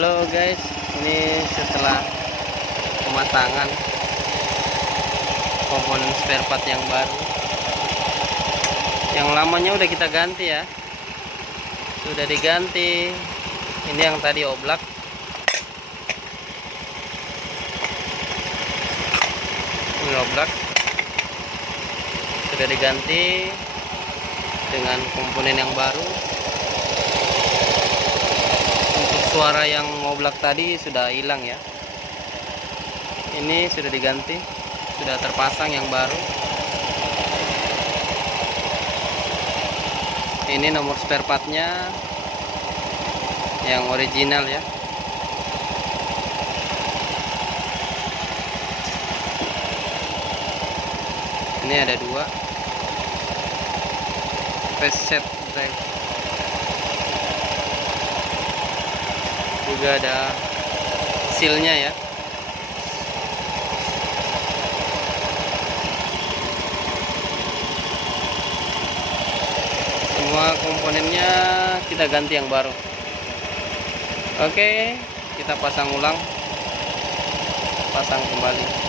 Halo guys, ini setelah pemasangan komponen spare part yang baru. Yang lamanya udah kita ganti ya. Sudah diganti. Ini yang tadi oblak. Ini oblak. Sudah diganti dengan komponen yang baru. Suara yang ngoblak tadi sudah hilang ya. Ini sudah diganti, sudah terpasang yang baru. Ini nomor spare partnya yang original ya. Ini ada dua reset drive, juga ada sealnya ya. Semua komponennya kita ganti yang baru. Oke, kita pasang ulang, pasang kembali.